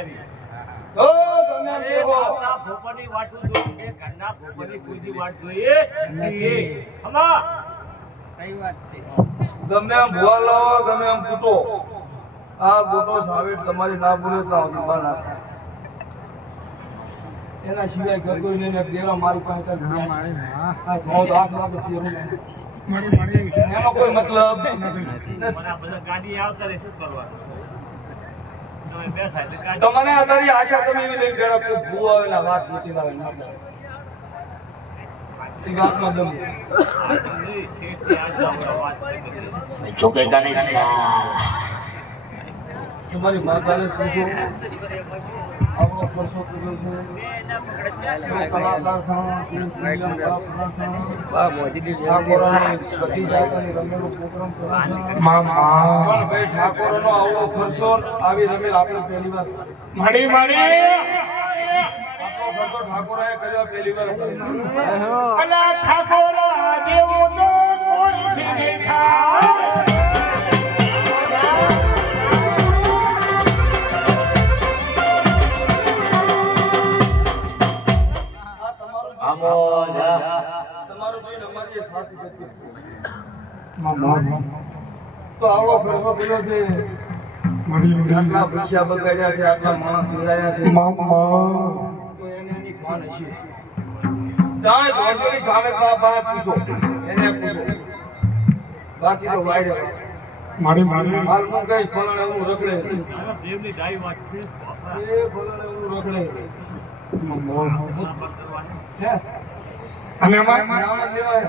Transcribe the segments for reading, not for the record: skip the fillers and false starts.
ઓ તમે કેવો આપણા ભોપરની વાટ જોઈએ ઘરના ભોપરની પૂરી વાટ જોઈએ નથી હમા સહી વાત છે ગમે એમ ભોલો ગમે એમ પૂટો આ ગોટો સાવેટ તમારી ના બોલે તો આવતી ના એના સિવાય ઘર કોઈ નહીં દેવા મારી પાસે હા મારે હા આ ઘઉં તો આઠ લાખ મારી એનો કોઈ મતલબ મને આ બધા ગાડી આવતા રહે શું કરવાનું તમે બેઠા એટલે ગાડી તમને અત્યારે આશા તમે એવી લઈ ગયા કે ભૂ આવે ને વાત નથી લાવે એ વાતમાં દમ ચોકે ગણેશ તમારી માતાને પૂછો આપણો પરસો કર્યો છે કલાકાર ઠાકોરનો આવડો ખર્ચો આવી રમેલ આપણે પહેલી વાર મારી મારી આપણો ખર્ચો ઠાકોરાએ કર્યો પહેલી વાર અલા ઠાકોરા દેવો તો કોઈ ભી દેખા તમારું જોઈને અમારી સાચી ગતિ તો આવડો ખર્ચો કર્યો છે આટલા પૈસા બગાડ્યા છે આટલા માણસ મિલાયા છે તો એને એની ભાન હશે જાણે ધોધોની સામે પાસે પૂછો એને પૂછો બાકી તો વાયરે મારી મારી હાલ હું કઈ ફલાણે એવું રખડે દેવની ગાય વાત છે એ ફલાણે એવું રખડે હે અને અમાર નામ લેવાય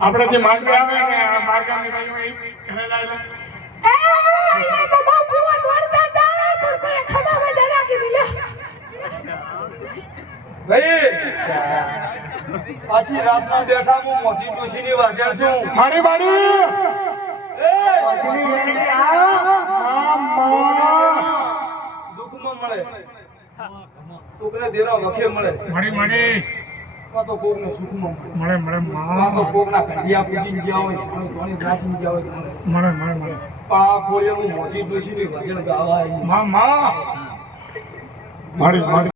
આપણે જે માંડવી આવે ને આ બારગામની ભાઈઓ એ ઘરે લાયેલા ભાઈ પાછી રાતના બેઠા હું મોસી ડોશીની વાજણ છું મારી મારી દુઃખમાં મળે કોકને દેરો વખે મળે મારી મારી કાં તો કોકને સુખમાં મળે મળે મળે કાં તો કોકના કંડિયા પૂજી ગયા હોય કોઈ ઘણી નાસી ગયા હોય મળે મળે મળે મળે પણ આ કોઈ હું મોસી ડોશીની વાજણ ગાવા આવી મારી મારી